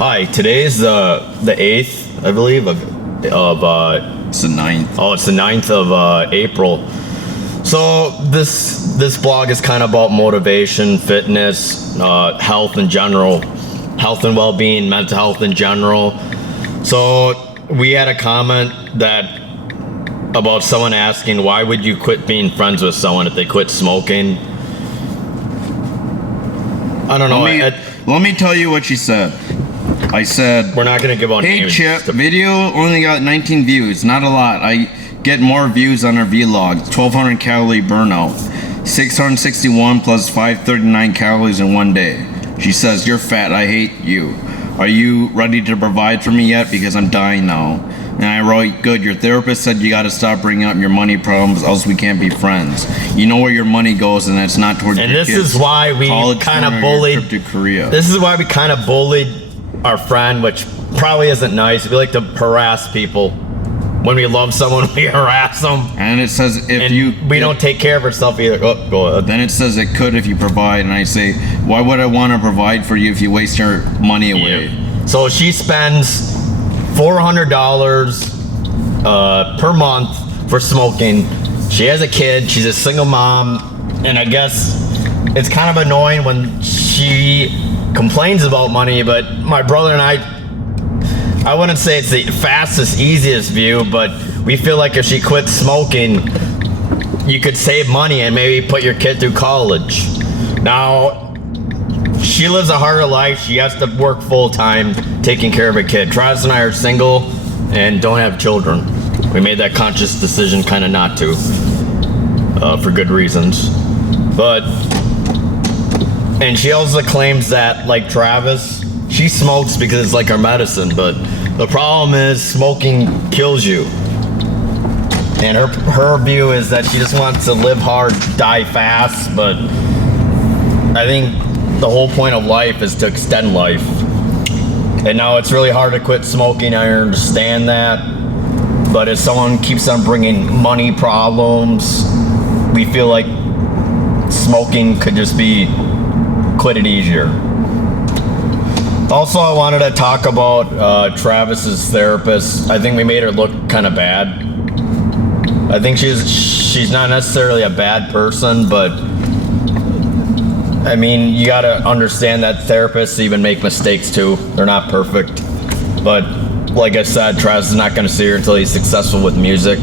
Hi, today's the 8th, I believe, of It's the 9th. Oh, it's the 9th of April. So this blog is kind of about motivation, fitness, health in general, health and well-being, mental health in general. So we had a comment about someone asking, why would you quit being friends with someone if they quit smoking? I don't know. Let me tell you what she said. I said, we're not going to give out hey names. Chip, video only got 19 views. Not a lot. I get more views on her vlog. 1,200 calorie burnout. 661 plus 539 calories in one day. She says, you're fat. I hate you. Are you ready to provide for me yet? Because I'm dying now. And I wrote, good. Your therapist said you got to stop bringing up your money problems, else we can't be friends. You know where your money goes, and it's not towards your kids. And this is why we kind of bullied. Trip to Korea. This is why we kind of bullied our friend, which probably isn't nice. We like to harass people. When we love someone, we harass them. And it says we don't take care of ourselves either. Oh, go ahead. Then it says it could if you provide, and I say, why would I want to provide for you if you waste your money away? Yeah. So she spends $400 per month for smoking. She has a kid. She's a single mom, and I guess it's kind of annoying when she complains about money. But my brother and I wouldn't say it's the fastest, easiest view, but we feel like if she quit smoking, you could save money and maybe put your kid through college. Now, she lives a harder life. She has to work full time taking care of a kid. Travis and I are single and don't have children. We made that conscious decision kind of not to, for good reasons. And she also claims that, like Travis, she smokes because it's like her medicine, but the problem is smoking kills you. And her view is that she just wants to live hard, die fast, but I think the whole point of life is to extend life. And now it's really hard to quit smoking, I understand that. But if someone keeps on bringing money problems, we feel like smoking could just be quit it easier. Also, I wanted to talk about Travis's therapist. I think we made her look kind of bad. I think she's not necessarily a bad person, but I mean, you gotta understand that therapists even make mistakes too. They're not perfect. But like I said, Travis is not gonna see her until he's successful with music.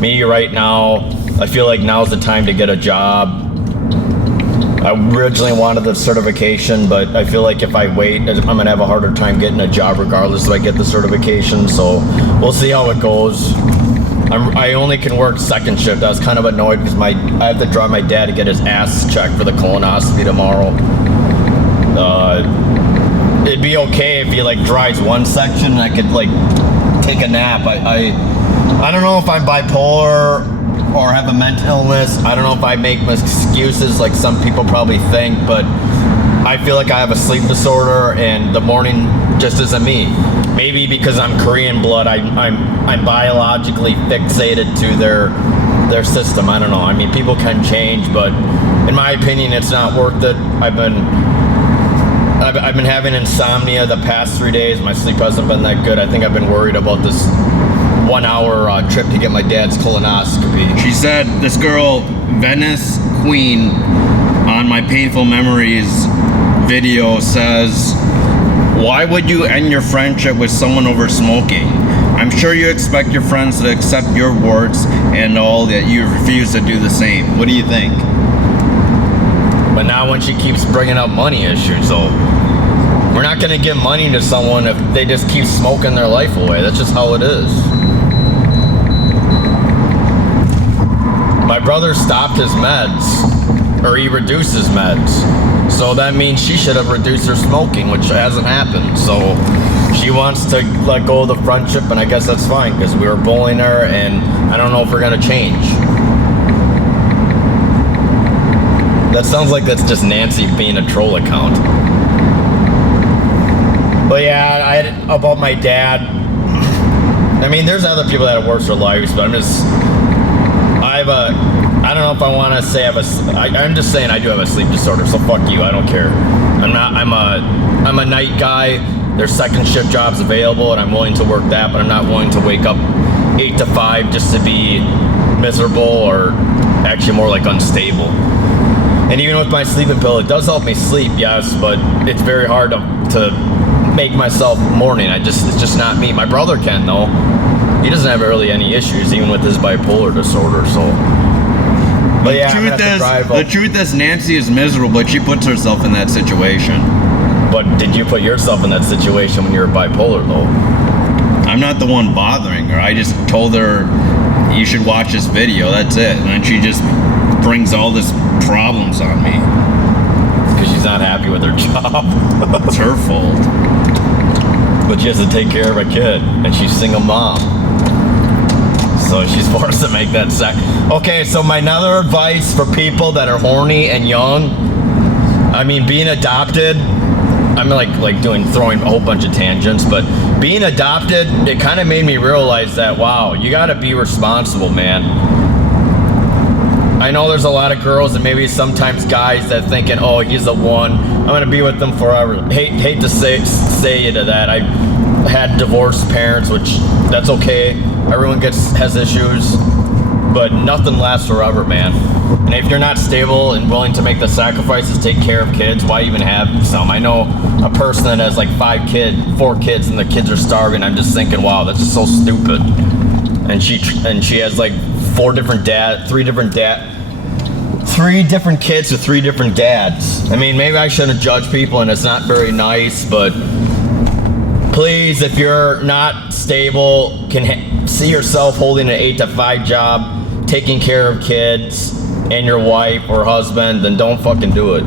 Me right now, I feel like now's the time to get a job. I originally wanted the certification, but I feel like if I wait, I'm gonna have a harder time getting a job regardless if I get the certification. So we'll see how it goes. I only can work second shift. I was kind of annoyed because I have to drive my dad to get his ass checked for the colonoscopy tomorrow. It'd be okay if he like drives one section and I could like take a nap. I don't know if I'm bipolar or have a mental illness. I don't know if I make excuses like some people probably think, but I feel like I have a sleep disorder and the morning just isn't me. Maybe because I'm Korean blood, I'm biologically fixated to their system. I don't know. I mean, people can change, but in my opinion, it's not worth it. I've been having insomnia the past 3 days. My sleep hasn't been that good. I think I've been worried about this 1 hour trip to get my dad's colonoscopy. She said, this girl, Venice Queen, on my Painful Memories video says, why would you end your friendship with someone over smoking? I'm sure you expect your friends to accept your warts and all, that you refuse to do the same. What do you think? But now when she keeps bringing up money issues, so we're not going to give money to someone if they just keep smoking their life away. That's just how it is. My brother stopped his meds, or he reduced his meds. So that means she should have reduced her smoking, which hasn't happened. So she wants to let go of the friendship, and I guess that's fine, because we were bullying her, and I don't know if we're going to change. That sounds like that's just Nancy being a troll account. But yeah, about my dad, I mean, there's other people that have worse their lives, but I don't know if I want to say I'm just saying I do have a sleep disorder, so fuck you, I don't care. I'm a night guy. there's second shift jobs available, and I'm willing to work that, but I'm not willing to wake up 8 to 5 just to be miserable or actually more like unstable. And even with my sleeping pill, it does help me sleep, yes, but it's very hard to make myself morning. It's just not me. My brother can though. He doesn't have really any issues, even with his bipolar disorder. So, but yeah, the truth is, Nancy is miserable, but she puts herself in that situation. But did you put yourself in that situation when you were bipolar though? I'm not the one bothering her. I just told her you should watch this video. That's it, and then she just brings all this problems on me. Because she's not happy with her job. It's her fault. But she has to take care of a kid, and she's single mom. So she's forced to make that sack. Okay, so my other advice for people that are horny and young, I mean, being adopted, I'm throwing a whole bunch of tangents, but being adopted, it kind of made me realize that, wow, you got to be responsible, man. I know there's a lot of girls and maybe sometimes guys that thinking, oh, he's the one, I'm gonna be with them forever. Hate to say to that. I had divorced parents, which that's okay. Everyone has issues, but nothing lasts forever, man. And if you're not stable and willing to make the sacrifices, take care of kids, why even have some? I know a person that has like 4 kids, and the kids are starving. I'm just thinking, wow, that's just so stupid. And she has like 3 different kids with 3 different dads. I mean, maybe I shouldn't judge people, and it's not very nice, but please, if you're not stable, can see yourself holding an 8 to 5 job, taking care of kids and your wife or husband, then don't fucking do it.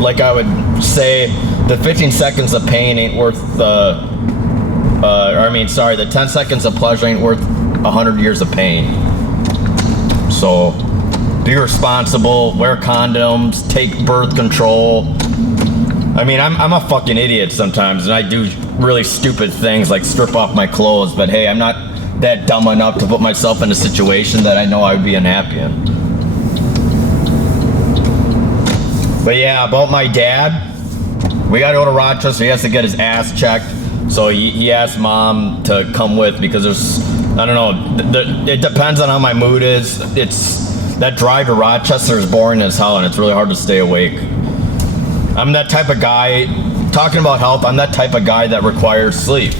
Like I would say, the 15 seconds of pain ain't worth the 10 seconds of pleasure ain't worth 100 years of pain. So be responsible, wear condoms, take birth control. I mean, I'm a fucking idiot sometimes, and I do really stupid things like strip off my clothes, but hey, I'm not that dumb enough to put myself in a situation that I know I would be unhappy in. But yeah, about my dad, we gotta go to Rochester. He has to get his ass checked. So he asked mom to come with because I don't know, it depends on how my mood is. That drive to Rochester is boring as hell, and it's really hard to stay awake. I'm that type of guy, talking about health, I'm that type of guy that requires sleep.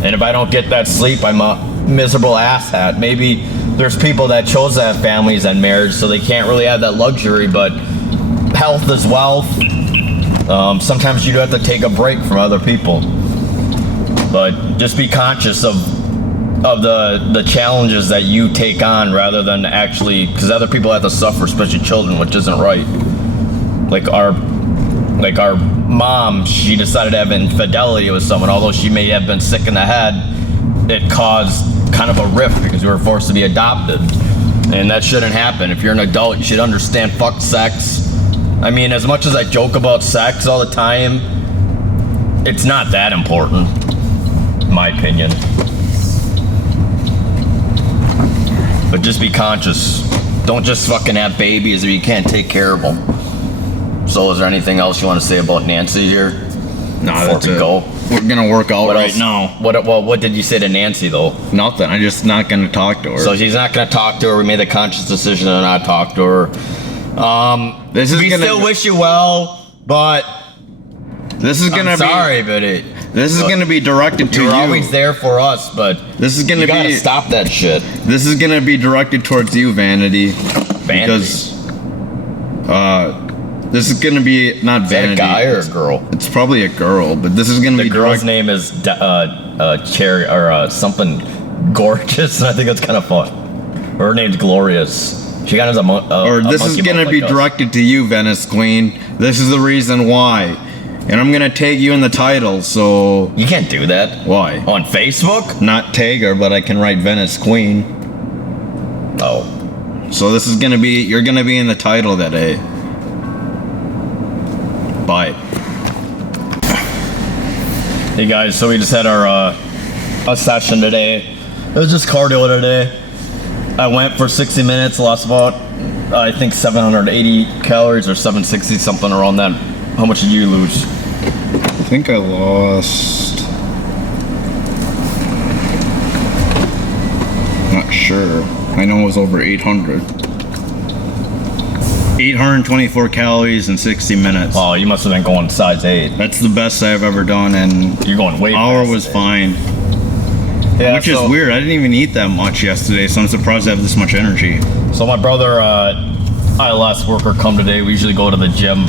And if I don't get that sleep, I'm a miserable asshat. Maybe there's people that chose to have families and marriage, so they can't really have that luxury, but health is wealth. Sometimes you do have to take a break from other people. But just be conscious of the challenges that you take on rather than actually, because other people have to suffer, especially children, which isn't right. Like our mom, she decided to have infidelity with someone, although she may have been sick in the head. It caused kind of a rift because we were forced to be adopted, and that shouldn't happen. If you're an adult, you should understand fuck sex. I mean, as much as I joke about sex all the time, it's not that important, in my opinion. But just be conscious. Don't just fucking have babies if you can't take care of them. So is there anything else you want to say about Nancy here? No, that's it. We're gonna work out right now. What did you say to Nancy though? Nothing. I'm just not gonna talk to her. So she's not gonna talk to her. We made the conscious decision to not talk to her. We still wish you well, but this is gonna This is gonna be directed to you. You're always there for us, but this is gonna you gotta stop that shit. This is gonna be directed towards you, Vanity. Because this is gonna be not is Vanity. Is that a guy or a girl? It's probably a girl, but this is gonna be. The girl's name is Cherry or something gorgeous, and I think it's kind of fun. Her name's Glorious. She got as this is gonna be directed to you, Venice Queen. This is the reason why. And I'm gonna tag you in the title, so... You can't do that. Why? On Facebook? Not tag her, but I can write Venice Queen. Oh. So this is gonna be... You're gonna be in the title that day. Bye. Hey guys, so we just had our a session today. It was just cardio today. I went for 60 minutes, lost about, I think 780 calories or 760, something around that. How much did you lose? think I lost. Not sure. I know it was over 800. 824 calories in 60 minutes. Oh, you must have been going size 8. That's the best I've ever done, and You're going way hour past was it. fine. Yeah, Which is weird. I didn't even eat that much yesterday, so I'm surprised I have this much energy. So my brother, ILS worker, come today. We usually go to the gym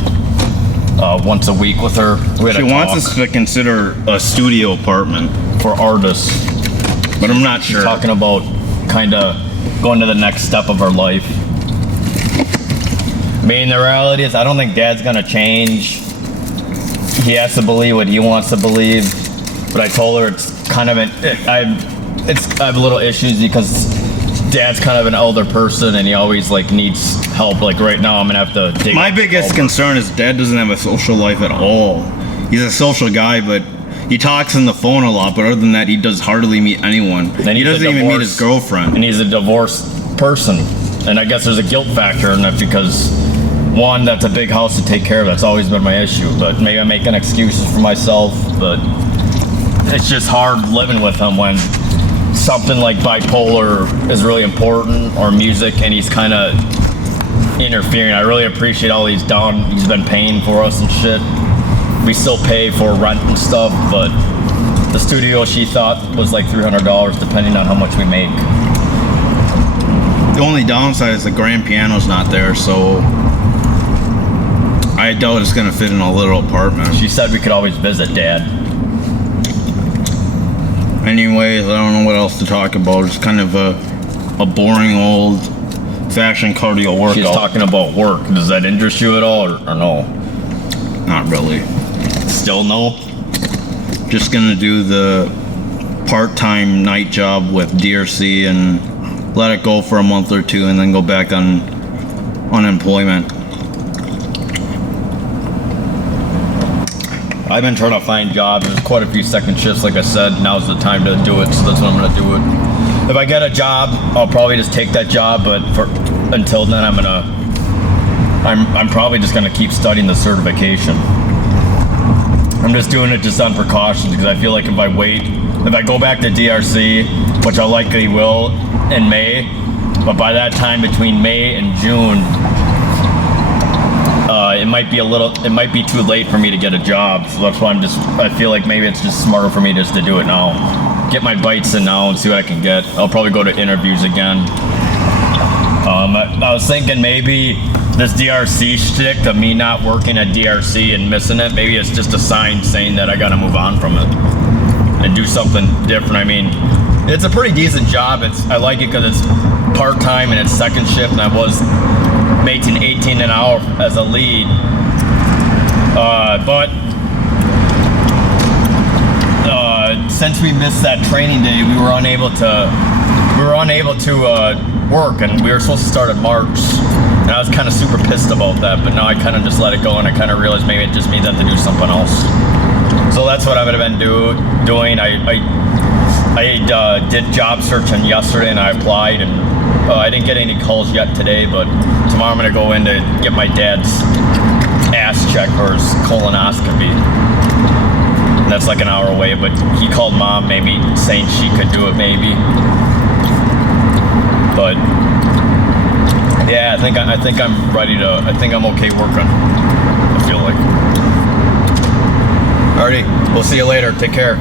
once a week with her. We had She a wants talk us to consider a studio apartment, for artists. but I'm not sure. Talking about kind of going to the next step of our life. I mean, the reality is, I don't think Dad's gonna change. He has to believe what he wants to believe. But I told her it's kind of I have little issues because Dad's kind of an elder person and he always like needs help. Like right now, I'm gonna have to dig. My biggest concern is Dad doesn't have a social life at all. He's a social guy, but he talks on the phone a lot. But other than that, he does hardly meet anyone. And He he's a doesn't even meet his divorced- girlfriend. And he's a divorced person. And I guess there's a guilt factor in that because, one, that's a big house to take care of. That's always been my issue. But maybe I'm making excuses for myself. But it's just hard living with him when something like bipolar is really important, or music, and he's kind of interfering. I really appreciate all he's done. He's been paying for us and shit. We still pay for rent and stuff, but the studio she thought was like $300 depending on how much we make. The only downside is the grand piano's not there, so I doubt it's gonna fit in a little apartment. She said we could always visit Dad. Anyways, I don't know what else to talk about. It's kind of a boring old fashioned cardio workout. She's talking about work. Does that interest you at all, or no? Not really. Still no? Just gonna do the part-time night job with DRC and let it go for a month or two and then go back on unemployment. I've been trying to find jobs. There's quite a few second shifts, like I said. Now's the time to do it, so that's when I'm gonna do it. If I get a job, I'll probably just take that job, but until then, I'm probably just gonna keep studying the certification. I'm just doing it just on precautions because I feel like if I go back to DRC, which I likely will in May, but by that time between May and June, it might be too late for me to get a job. So that's why I feel like maybe it's just smarter for me just to do it now. Get my bites in now and see what I can get. I'll probably go to interviews again. I was thinking maybe this DRC shtick of me not working at DRC and missing it, maybe it's just a sign saying that I gotta move on from it and do something different. I mean, it's a pretty decent job. I like it because it's part-time and it's second shift, and I was making 18 an hour as a lead. But since we missed that training day, we were unable to work, and we were supposed to start in March. And I was kind of super pissed about that, but now I kind of just let it go, and I kind of realized maybe it just means I have to do something else. So that's what I would have been doing. I did job searching yesterday, and I applied, and I didn't get any calls yet today, but tomorrow I'm gonna go in to get my dad's ass checked for his colonoscopy. That's like an hour away, but he called Mom, maybe saying she could do it, maybe. But yeah, I think I'm ready to. I think I'm okay working. I feel like. Alrighty, we'll see you later. Take care.